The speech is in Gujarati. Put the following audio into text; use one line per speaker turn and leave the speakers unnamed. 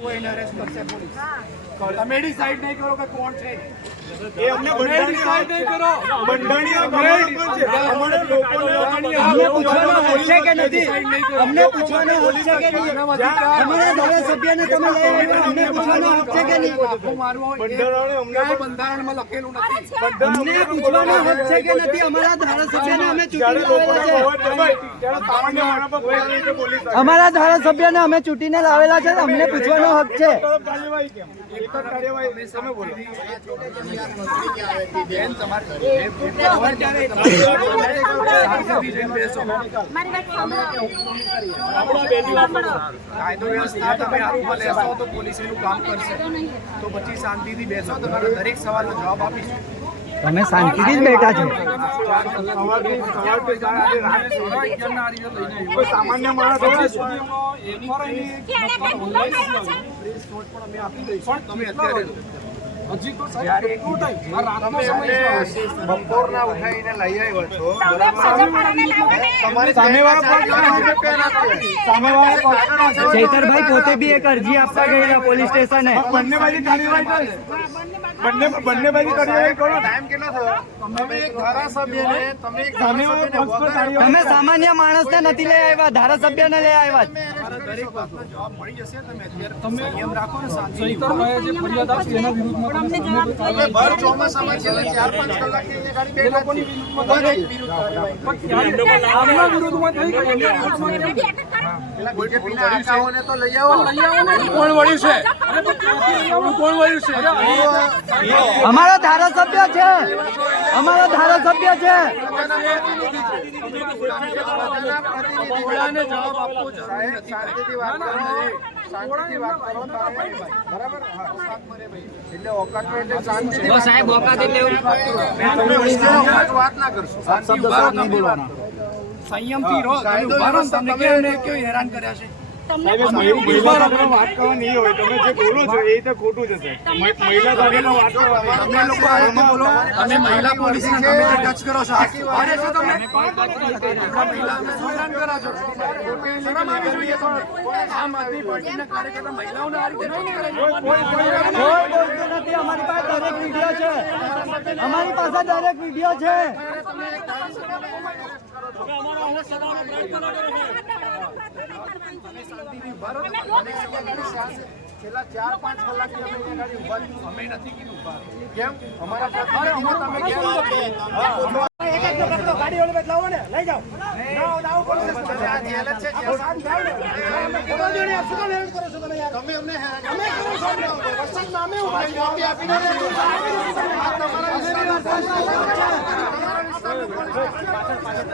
તો એને અરેસ્ટ કરશે પોલીસ તમે ડિસાઈડ નહીં કરો કે કોણ છે.
એ અમને બંધારણીય
નહીં કરો.
બંધારણીય ગવાહી પણ છે. અમારે લોકોને
અમને પૂછવાનો હક છે કે નથી. અમને પૂછવાનો હક છે કે નહીં અમારા ધારાસભ્યને તમે લઈ આવ્યા અમને પૂછવાનો હક છે કે નહીં?
આખું મારવું હોય એ
બંધારણે અમને
ક્યાંય બંધારણમાં લખેલું નથી.
અમને પૂછવાનો હક છે કે નથી? અમારા ધારાસભ્યને અમે
જ્યારે
લાવેલા છે. અમારા ધારાસભ્યને અમે ચૂંટીને લાવેલા છે. અમને પૂછવાનો હક છે.
કાયદો વ્યવસ્થા તમે હાથમાં લેશો તો પોલીસ એનું કામ કરશે. તો પછી શાંતિથી બેસો તમારા દરેક સવાલનો જવાબ આપીશું.
તમે શાંતિથી જ બેઠા છો.
સામાન્ય માણસ
તમે અત્યારે હજી તો જ્યારે
બપોરના ઉઠાઈને લઈ આવ્યો છો?
તમારી
સામેવાળા સામેવાળા
ચૈતરભાઈ પોતે બી એક અરજી આપવા ગયેલા પોલીસ સ્ટેશને.
બંને બાજુ કાર્યવાહી બંને બંને બાજુ કાર્યવાહી કરો ટાઈમ કેટલો થયો
તમે એક ધારાસભ્યને તમે એક
સામેવાળા પક્ષ પર કાર્યવાહી
તમે સામાન્ય માણસને નથી લઈ આવ્યા ધારાસભ્યને લઈ આવ્યા
દરેક વાતનો જવાબ મળી જશે તમે અત્યારે સંયમ રાખો ને શાંતિ
તમે ભર ચોમાસામાં છેલ્લા ચાર પાંચ કલાકથી અહીંયા ગાડી બેઠા જ દરેક પેલા બીજેપીના આકાઓને તો લઈ આવો
કોણ વળ્યું છે? કોણ વળ્યું છે?
અમારો ધારાસભ્ય છે. અમારો ધારાસભ્ય છે.
બધાને જવાબ આપવો જરૂરી
સાહેબ, ઓકાત એટલે વાત ના કરશો.
સંયમથી રહો તમે ઊભા રહો તમને કેમ ને કેમ હેરાન કર્યા છે
મહિલા સાથે વાત કરવાની એ હોય તમે જે બોલો છો એ તો ખોટું જ હશે મહિલા સાથે વાત કરવાની
તમે લોકો આ રીતે બોલો તમે મહિલા પોલીસને ટચ કરો છો. આમ આદમી પાર્ટીના કાર્યકર્તા મહિલાઓને આ રીતે
અમારી પાસે દરેક વીડિયો છે અમારી પાસે દરેક વીડિયો છે
છેલ્લા ચાર પાંચ કલાકથી અમે ગાડી ઊભા
અમે નથી કીધું ઊભા
કેમ અમારા પ્રતિનિધિઓ તમે કેમ આ જેલ જ તમે અમને હેરાન કરો છો. વરસાદમાં અમે ઊભા આપીને পাশে পাশে